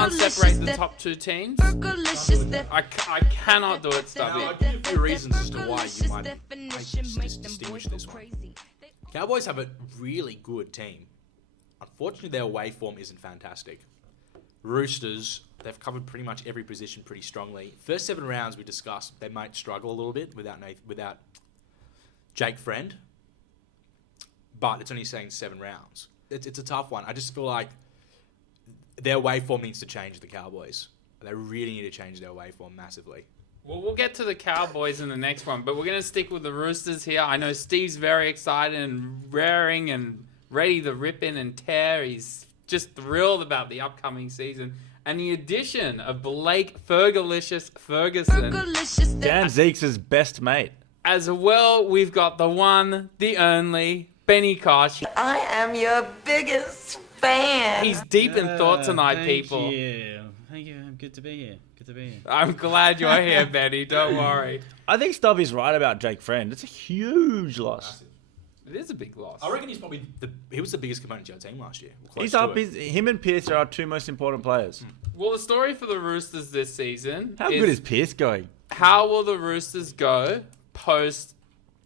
can't separate the top two teams. I cannot do it, Stubby. Now, I'll give you a few reasons as to why you might distinguish this one. Cowboys have a really good team. Unfortunately, their away form isn't fantastic. Roosters, they've covered pretty much every position pretty strongly. First 7 rounds we discussed, they might struggle a little bit without Jake Friend. But it's only saying 7 rounds. It's a tough one. I just feel like their away form needs to change, the Cowboys. They really need to change their away form massively. Well, we'll get to the Cowboys in the next one, but we're going to stick with the Roosters here. I know Steve's very excited and raring and ready to rip in and tear. He's just thrilled about the upcoming season. And the addition of Blake Fergalicious Ferguson. Dan Zeeks' best mate. As well, we've got the one, the only, Benny Kosh. I am your biggest fan. He's deep in thought tonight, people. Thank you. Good to be here. I'm glad you're here, Benny. Don't worry. I think Stubby's right about Jake Friend. It's a huge loss. It is a big loss. I reckon he's probably he was the biggest component to our team last year. He's up. Him and Pearce are our 2 most important players. Well, the story for the Roosters this season How good is Pearce going? How will the Roosters go post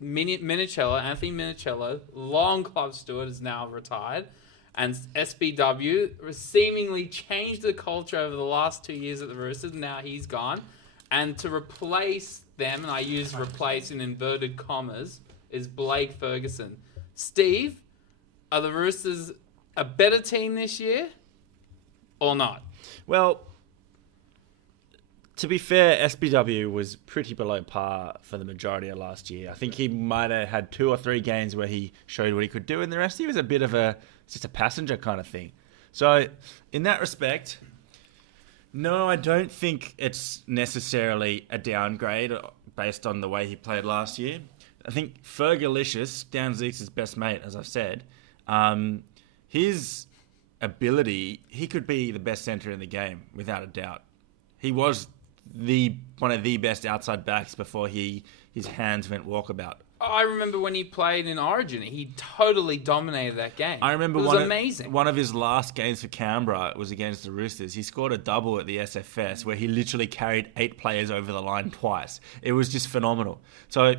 Anthony Minicello, long club steward, is now retired, and SBW seemingly changed the culture over the last 2 years at the Roosters. Now he's gone. And to replace them, and I use replace in inverted commas, is Blake Ferguson. Steve, are the Roosters a better team this year or not? Well, to be fair, SBW was pretty below par for the majority of last year. I think he might have had 2 or 3 games where he showed what he could do, and the rest he was a bit of just a passenger kind of thing. So, in that respect, no, I don't think it's necessarily a downgrade based on the way he played last year. I think Fergalicious, Dan Zeeks' best mate, as I've said, his ability, he could be the best centre in the game, without a doubt. He was one of the best outside backs before his hands went walkabout. I remember when he played in Origin, he totally dominated that game. I remember it was amazing. One of his last games for Canberra was against the Roosters. He scored a double at the SFS where he literally carried 8 players over the line twice. It was just phenomenal. So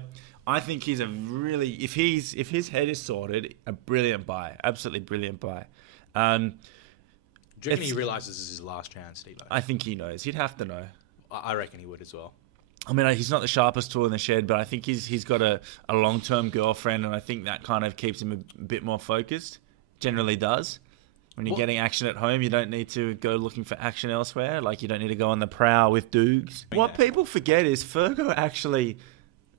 I think he's a really, if his head is sorted, a brilliant buy, absolutely brilliant buy. Do you reckon he realises this is his last chance, Steve? I think he knows. He'd have to know. I reckon he would as well. I mean, he's not the sharpest tool in the shed, but I think he's got a long-term girlfriend, and I think that kind of keeps him a bit more focused. Generally does. When you're getting action at home, you don't need to go looking for action elsewhere. Like, you don't need to go on the prowl with Doogs. What people forget is Fergo actually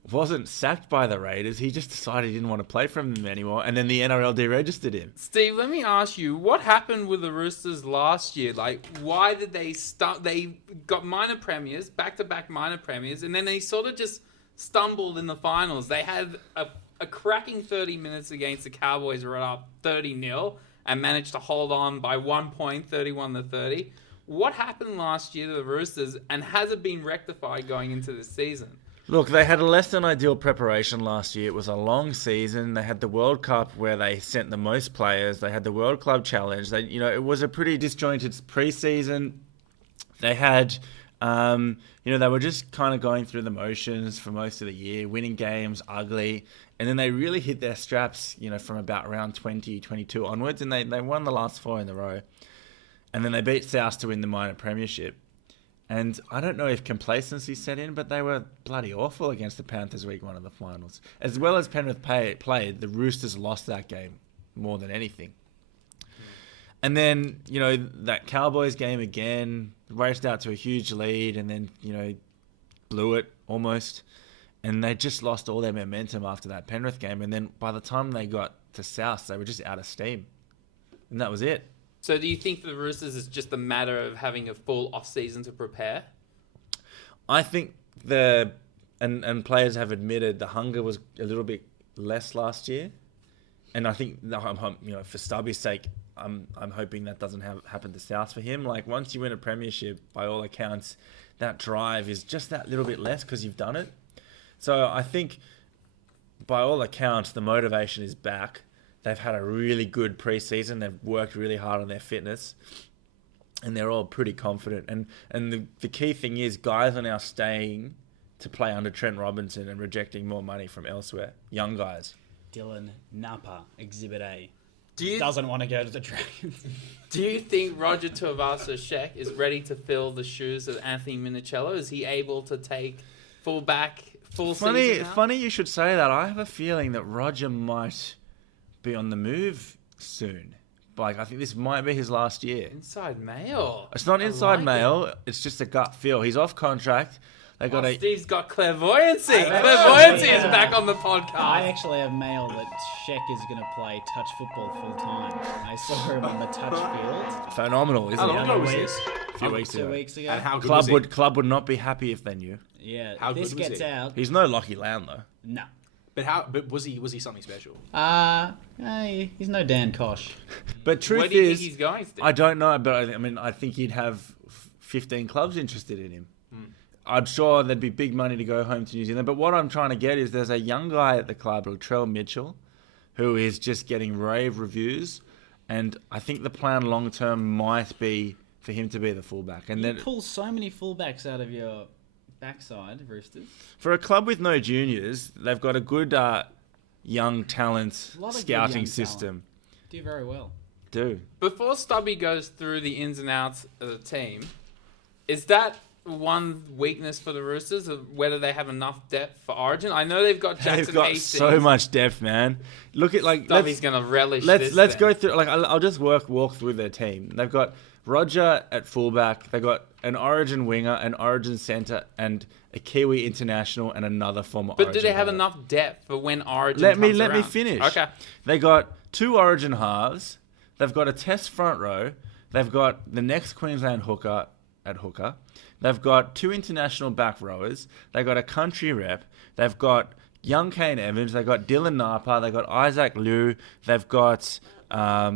wasn't sacked by the Raiders. He just decided he didn't want to play for them anymore, and then the NRL deregistered him. Steve, let me ask you, what happened with the Roosters last year? Like, why did they start? They got minor premiers, back-to-back minor premiers, and then they sort of just stumbled in the finals. They had a cracking 30 minutes against the Cowboys, right up 30-0, and managed to hold on by 1 point, 31-30. What happened last year to the Roosters, and has it been rectified going into this season? Look, they had a less than ideal preparation last year. It was a long season. They had the World Cup where they sent the most players. They had the World Club Challenge. It was a pretty disjointed preseason. They had, they were just kind of going through the motions for most of the year, winning games, ugly. And then they really hit their straps, from about round 20, 22 onwards. And they won the last 4 in a row. And then they beat South to win the minor premiership. And I don't know if complacency set in, but they were bloody awful against the Panthers week 1 of the finals. As well as Penrith played, the Roosters lost that game more than anything. And then, that Cowboys game again, raced out to a huge lead and then, blew it almost. And they just lost all their momentum after that Penrith game. And then by the time they got to South, they were just out of steam. And that was it. So do you think for the Roosters it's just a matter of having a full off-season to prepare? I think and players have admitted the hunger was a little bit less last year. And I think, for Stubby's sake, I'm hoping that doesn't happen to South for him. Like, once you win a premiership, by all accounts, that drive is just that little bit less because you've done it. So I think, by all accounts, the motivation is back. They've had a really good preseason. They've worked really hard on their fitness. and they're all pretty confident. And the key thing is guys are now staying to play under Trent Robinson and rejecting more money from elsewhere. Young guys. Dylan Napa, Exhibit A. Do you Doesn't want to go to the Dragons. Do you think Roger Tuivasa-Sheck is ready to fill the shoes of Anthony Minichiello? Is he able to take full season now? Funny you should say that. I have a feeling that Roger might be on the move soon. Like, I think this might be his last year. Inside mail. It's not inside mail. It's just a gut feel. He's off contract. They got Steve's got clairvoyancy. Clairvoyancy is back on the podcast. I actually have mail that Sheck is going to play touch football full time. I saw him on the touch field. phenomenal, isn't How it? long ago was this? A few weeks 2 ago. weeks ago. And how good was Club would not be happy if they knew. Yeah, How this good was gets he? out. He's no Lockie Lown though. No. But was he something special? He's no Dan Kosh. But truth Where do you is, think he's going, Steve? I don't know, but I think he'd have 15 clubs interested in him. I'm sure there'd be big money to go home to New Zealand. But what I'm trying to get is there's a young guy at the club, Latrell Mitchell, who is just getting rave reviews. And I think the plan long term might be for him to be the fullback. And You then pull so many fullbacks out of your backside, Roosters. for a club with no juniors, they've got a good young talent A lot of good scouting young system. Do very well. Do. Before Stubby goes through the ins and outs of the team, is that one weakness for the Roosters of whether they have enough depth for Origin? I know they've got Jackson They've got Hastings. so much depth, man. Look at Stubby's going to relish let's this. go through. Like I'll just walk through their team. They've got Roger at fullback. They've got an Origin winger, an Origin centre, and a Kiwi international, and another former. But Origin do they have player. enough depth for when Origin Let comes me around? finish. Okay. They got 2 Origin halves. They've got a Test front row. They've got the next Queensland hooker at hooker. They've got 2 international back rowers. They've got a country rep. They've got young Kane Evans. They've got Dylan Napa. They've got Isaac Liu. They've got a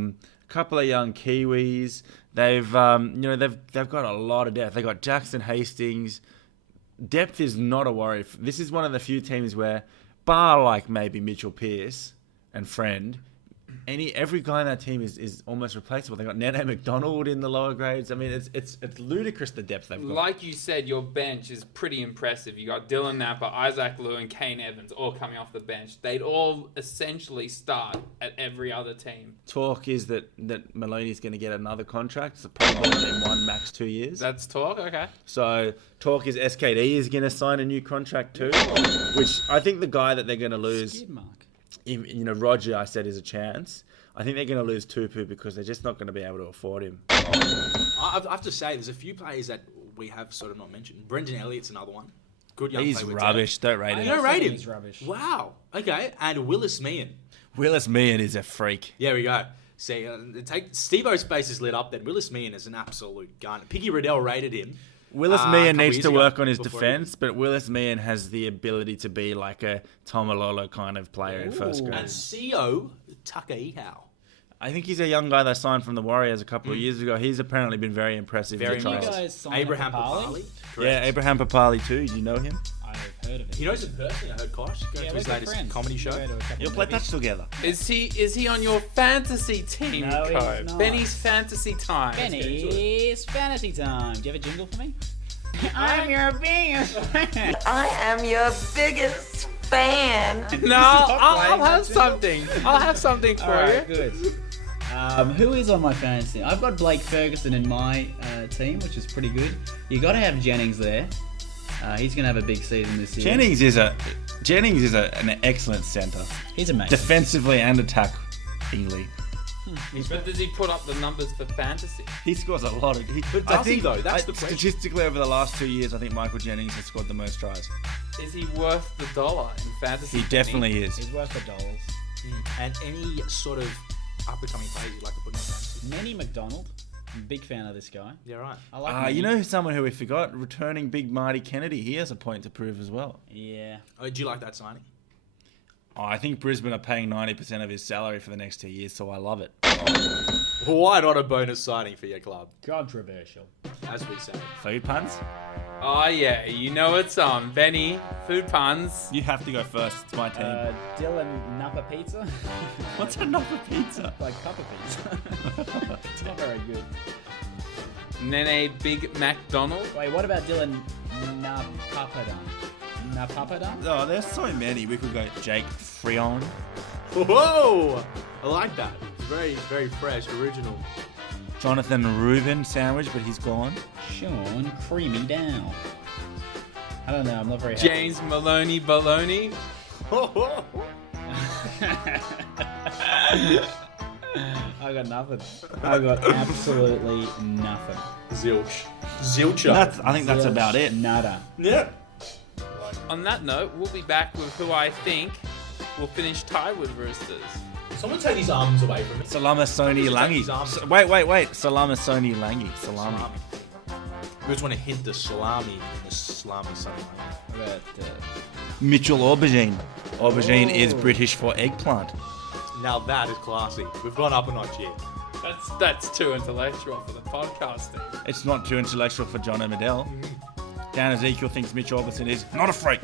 couple of young Kiwis. They've got a lot of depth. They've got Jackson Hastings. Depth is not a worry. This is one of the few teams where, bar like maybe Mitchell Pearce and Friend, every guy in that team is almost replaceable. They got Nene McDonald in the lower grades. I mean, it's ludicrous the depth they've got. Like you said, your bench is pretty impressive. You got Dylan Napa, Isaac Liu, and Kane Evans all coming off the bench. They'd all essentially start at every other team. Talk is that Maloney's going to get another contract. It's probably in 1 max 2 years. That's talk? Okay. So talk is SKD is going to sign a new contract too, which I think the guy that they're going to lose. Skid mark. Roger, I said, is a chance. I think they're going to lose Tupu because they're just not going to be able to afford him. I have to say, there's a few players that we have sort of not mentioned. Brendan Elliott's another one. Good young He's player with rubbish. Don't rate You him. don't rate him? He's rubbish. Wow. Okay. And Willis Meehan. Willis Meehan is a freak. There we go. See, Steve-O's face is lit up then. Willis Meehan is an absolute gun. Piggy Riddell rated him. Willis a Meehan couple needs years to ago, work on his before defence, but Willis Meehan has the ability to be like a Tomalolo kind of player in first grade. And CO Takahihau. I think he's a young guy that signed from the Warriors a couple of years ago. He's apparently been very impressive. Very in the You nice. trials. guys signed Abraham Papali? Papali. Yeah, Abraham Papali too. Do you know him? I've heard of it. He knows him personally. I heard Kosh going Yeah, to we're his good latest friends. comedy show. We go to a couple You'll of play movies. touch together. Is he on your fantasy team, No, he's Cope? not. Benny's fantasy time. Benny's fantasy time. Do you have a jingle for me? I'm your biggest fan. I am your biggest fan. No, I'll have something. I'll have something for Alright, you. good. Who is on my fantasy? I've got Blake Ferguson in my team, which is pretty good. You got to have Jennings there. He's going to have a big season this year. Jennings is an excellent centre, He's amazing. defensively and attackingly. But does he put up the numbers for fantasy? He scores a lot of. But does he, though? That's the question. Statistically, over the last 2 years, I think Michael Jennings has scored the most tries. Is he worth the dollar in fantasy? He definitely is. He's worth the dollars. And any sort of up-and-coming players you'd like to put in fantasy? Manny McDonald. I'm a big fan of this guy. Yeah, right. I like Manny. You know someone who we forgot? Returning Big Marty Kennedy. He has a point to prove as well. Yeah. Oh, do you like that signing? Oh, I think Brisbane are paying 90% of his salary for the next 2 years, so I love it. Why not a bonus signing for your club, Controversial. as we say? Food puns? Oh yeah, you know it's on. Benny, food puns. You have to go first. It's my team. Dylan Napa Pizza. What's another pizza? Like Papa Pizza. It's not very good. Nene Big MacDonald. Wait, what about Dylan Napapadon? Napapadon? Oh, there's so many. We could go Jake Freon. Whoa! I like that. It's very, very fresh, original. Jonathan Rubin sandwich, but he's gone. Sean Creamy Down. I don't know, I'm not very happy. James Maloney Baloney. I got nothing. I got absolutely nothing. Zilch. Zilcher. I think that's about it. Nada. Yeah. On that note, we'll be back with who I think will finish tied with Roosters. Someone take his arms away from me. Salama Sony Langi. Wait. Salama Sony Langi. Salami. We just want to hint the salami in the salami salami. How about Mitchell Aubergine. Aubergine is British for eggplant. Now that is classy. We've gone up a notch here. That's too intellectual for the podcasting. It's not too intellectual for John O'Medell. Dan Ezekiel thinks Mitch Orbison is not a freak.